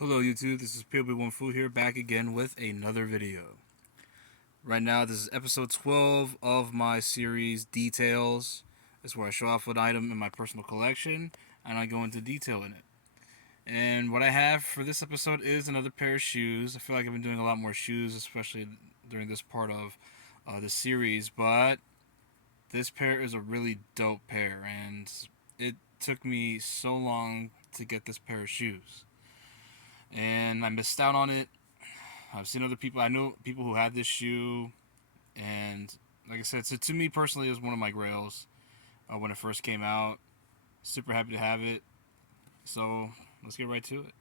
Hello YouTube, this is POB1Fu here, back again with another video. Right now, this is episode 12 of my series Details. This is where I show off an item in my personal collection, and I go into detail in it. And what I have for this episode is another pair of shoes. I feel like I've been doing a lot more shoes, especially during this part of the series, but this pair is a really dope pair, and it took me so long to get this pair of shoes. And I missed out on it. I've seen other people. I know people who had this shoe, and like I said, so to me personally, it was one of my grails when it first came out. Super happy to have it. So let's get right to it.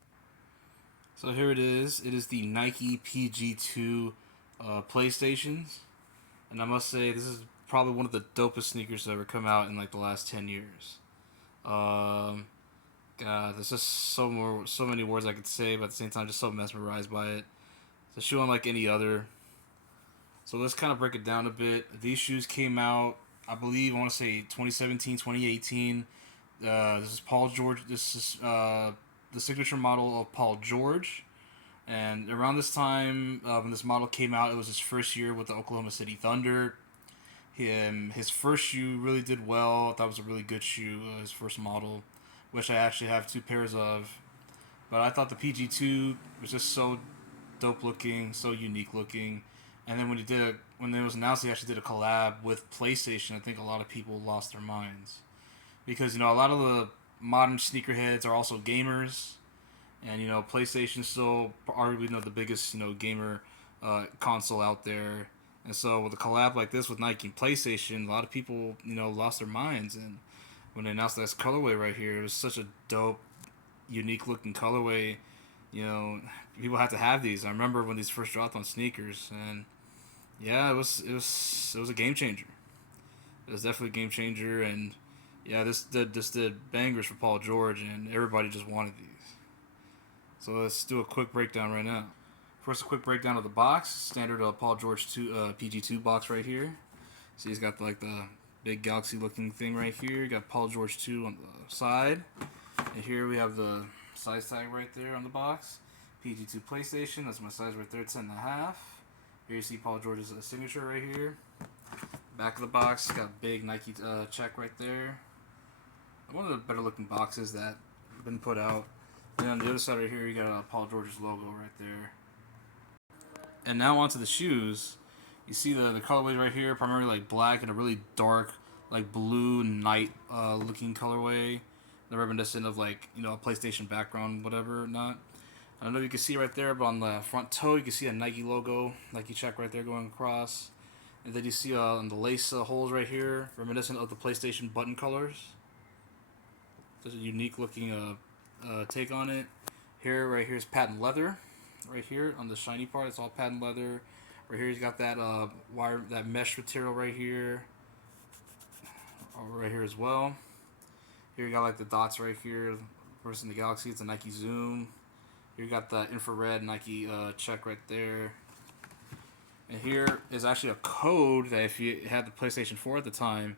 So here it is. It is the Nike PG2 PlayStations, and I must say this is probably one of the dopest sneakers to ever come out in like the last 10 years. Um, God, there's just so many words I could say, but at the same time, just so mesmerized by it. It's a shoe unlike any other. So let's kind of break it down a bit. These shoes came out, I believe, I want to say 2017, 2018. This is Paul George. This is the signature model of Paul George. And around this time, when this model came out, it was his first year with the Oklahoma City Thunder. His first shoe really did well. I thought it was a really good shoe, his first model, which I actually have two pairs of. But I thought the PG2 was just so dope looking, so unique looking. And then when it was announced, he actually did a collab with PlayStation. I think a lot of people lost their minds because a lot of the modern sneakerheads are also gamers, and PlayStation's still arguably the biggest gamer console out there. And so with a collab like this with Nike and PlayStation, a lot of people lost their minds. And when they announced this colorway right here, it was such a dope, unique looking colorway. You know, people had to have these. I remember when these first dropped on sneakers, and yeah, it was a game changer. It was definitely a game changer, and yeah, this did bangers for Paul George, and everybody just wanted these. So let's do a quick breakdown right now. First, a quick breakdown of the box. Standard Paul George PG2 box right here. So he's got like the big galaxy looking thing right here. You got Paul George 2 on the side, and here we have the size tag right there on the box. PG2 PlayStation. That's my size right there. 10.5. Here you see Paul George's signature right here. Back of the box, got big Nike check right there. One of the better looking boxes that have been put out. And on the other side right here, you got Paul George's logo right there. And now onto the shoes. You see the colorways right here, primarily like black and a really dark, like blue night looking colorway. The reminiscent of like a PlayStation background, whatever or not. I don't know if you can see right there, but on the front toe you can see a Nike logo, Nike check right there going across. And then you see on the lace holes right here, reminiscent of the PlayStation button colors. There's a unique looking take on it. Right here is patent leather. Right here on the shiny part, it's all patent leather. Right here, he's got that wire, that mesh material right here. Right here as well. Here you got like the dots right here. Versus in the Galaxy, it's a Nike Zoom. Here you got the infrared Nike check right there. And here is actually a code that if you had the PlayStation 4 at the time,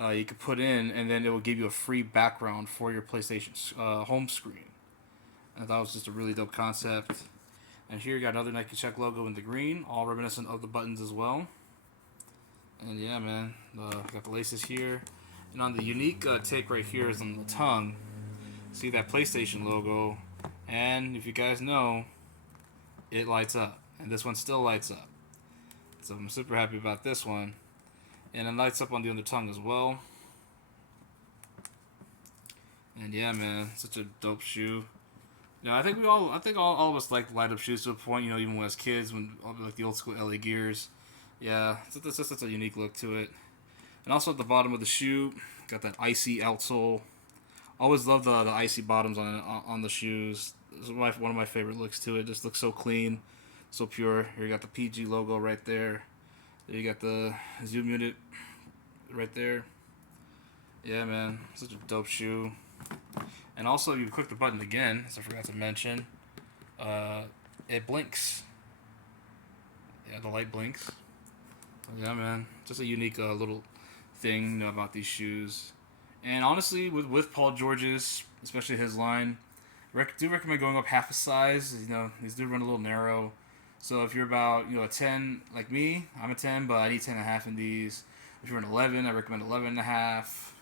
you could put in, and then it will give you a free background for your PlayStation home screen. And I thought it was just a really dope concept. And here you got another Nike Check logo in the green, all reminiscent of the buttons as well. And yeah, man, got the laces here. And on the unique take right here is on the tongue. See that PlayStation logo, and if you guys know, it lights up. And this one still lights up. So I'm super happy about this one. And it lights up on the under tongue as well. And yeah, man, such a dope shoe. I think all of us like light up shoes to a point. Even when as kids, when like the old school LA Gears. Yeah, it's just such a unique look to it. And also at the bottom of the shoe, got that icy outsole. Always love the icy bottoms on the shoes. This is one of my favorite looks to it. Just looks so clean, so pure. Here you got the PG logo right there. There you got the zoom unit right there. Yeah, man, such a dope shoe. And also, you click the button again, as I forgot to mention, it blinks. Yeah, the light blinks. Yeah, man, just a unique little thing about these shoes. And honestly, with Paul George's, especially his line, Do recommend going up half a size. You know, these do run a little narrow. So if you're about a 10 like me, I'm a 10, but I need 10 and a half in these. If you're an 11, I recommend 11 and a half.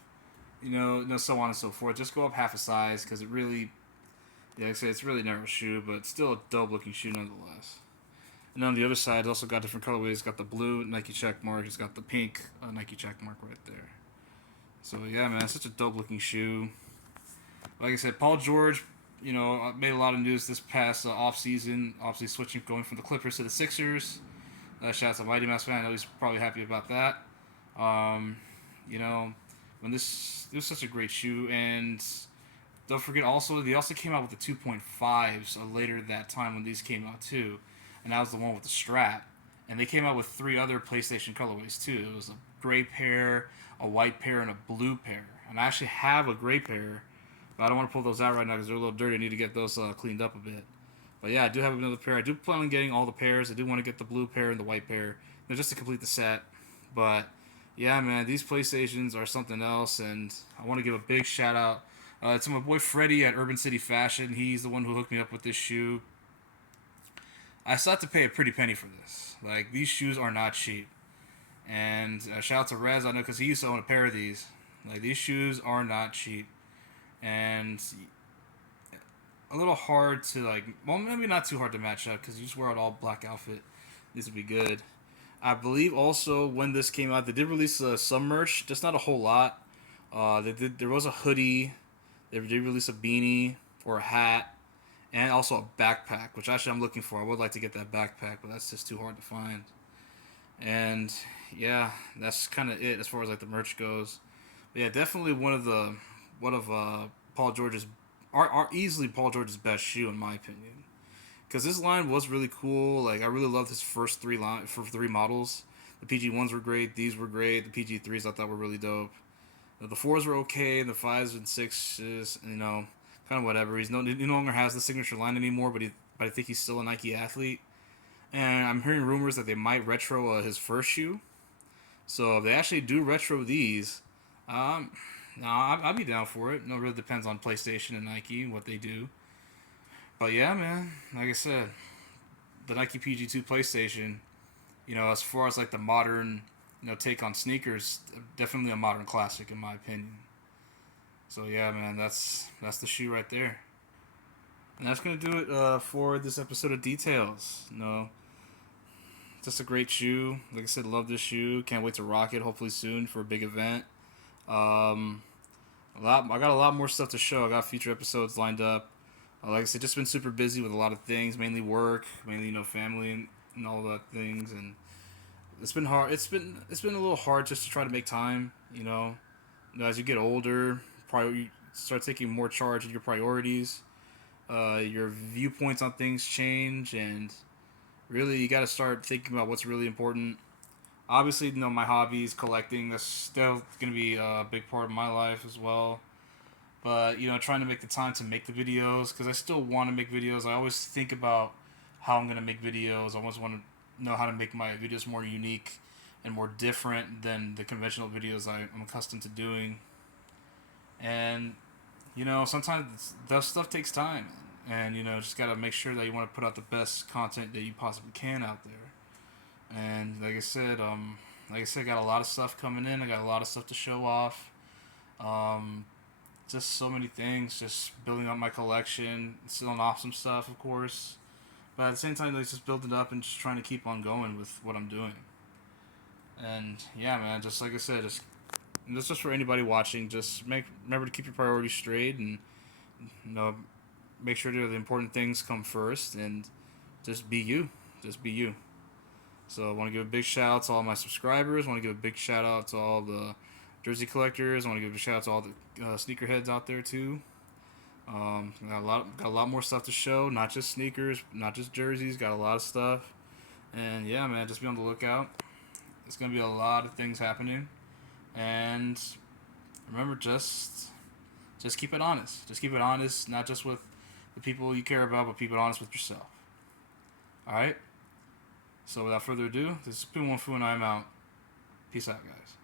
So on and so forth. Just go up half a size because it really, like I say, it's a really narrow shoe, but still a dope looking shoe nonetheless. And on the other side, it's also got different colorways. It's got the blue Nike check mark. It's got the pink Nike check mark right there. So yeah, man, it's such a dope looking shoe. Like I said, Paul George, made a lot of news this past off season. Obviously, switching going from the Clippers to the Sixers. Shout out to Mighty Mouse fan. I know he's probably happy about that. Um, you know, when this was such a great shoe, and don't forget also they also came out with the 2.5s later that time when these came out too, and that was the one with the strap. And they came out with 3 other PlayStation colorways too. It was a gray pair, a white pair, and a blue pair. And I actually have a gray pair, but I don't want to pull those out right now because they're a little dirty. I need to get those cleaned up a bit. But yeah, I do have another pair. I do plan on getting all the pairs. I do want to get the blue pair and the white pair, just to complete the set. But yeah, man, these PlayStations are something else, and I want to give a big shout out to my boy Freddie at Urban City Fashion. He's the one who hooked me up with this shoe. I still have to pay a pretty penny for this. Like, these shoes are not cheap. And shout out to Rez, I know, because he used to own a pair of these. Like, these shoes are not cheap. And a little hard to, like, well, maybe not too hard to match up, because you just wear an all black outfit. These would be good. I believe also when this came out, they did release some merch, just not a whole lot. There was a hoodie. They did release a beanie or a hat, and also a backpack, which actually I'm looking for. I would like to get that backpack, but that's just too hard to find. And yeah, that's kind of it as far as like the merch goes. But yeah, definitely one of Paul George's, easily Paul George's best shoe in my opinion. Because this line was really cool. Like, I really loved his first 3 models. The PG1s were great. These were great. The PG3s I thought were really dope. The 4s were okay. The 5s and 6s, kind of whatever. He no longer has the signature line anymore, but I think he's still a Nike athlete. And I'm hearing rumors that they might retro his first shoe. So if they actually do retro these, no, I'd be down for it. No, it really depends on PlayStation and Nike, what they do. But yeah, man, like I said, the Nike PG2 PlayStation, as far as like the modern, take on sneakers, definitely a modern classic in my opinion. So yeah, man, that's the shoe right there. And that's gonna do it for this episode of Details. Just a great shoe. Like I said, love this shoe. Can't wait to rock it. Hopefully soon for a big event. I got a lot more stuff to show. I got future episodes lined up. Like I said, just been super busy with a lot of things, mainly work, mainly family and all that things, and it's been hard. It's been a little hard just to try to make time. As you get older, you start taking more charge of your priorities. Your viewpoints on things change, and really you got to start thinking about what's really important. Obviously, my hobbies, collecting, that's still gonna be a big part of my life as well. But trying to make the time to make the videos, because I still want to make videos. I always think about how I'm gonna make videos. I always want to know how to make my videos more unique and more different than the conventional videos I'm accustomed to doing. And sometimes that stuff takes time, and just gotta make sure that you want to put out the best content that you possibly can out there. And like I said, I got a lot of stuff coming in. I got a lot of stuff to show off. Just so many things, just building up my collection, selling off some stuff, of course. But at the same time, like, just building it up and just trying to keep on going with what I'm doing. And yeah, man, just like I said, just for anybody watching, just remember to keep your priorities straight, and make sure that the important things come first, and just be you. Just be you. So I want to give a big shout out to all my subscribers. I want to give a big shout out to all the jersey collectors. I want to give a shout out to all the sneakerheads out there too. Got a lot more stuff to show. Not just sneakers, not just jerseys. Got a lot of stuff. And yeah, man, just be on the lookout. It's gonna be a lot of things happening. And remember, just keep it honest. Just keep it honest, not just with the people you care about, but keep it honest with yourself. All right. So without further ado, this is Poo One Fu, and I'm out. Peace out, guys.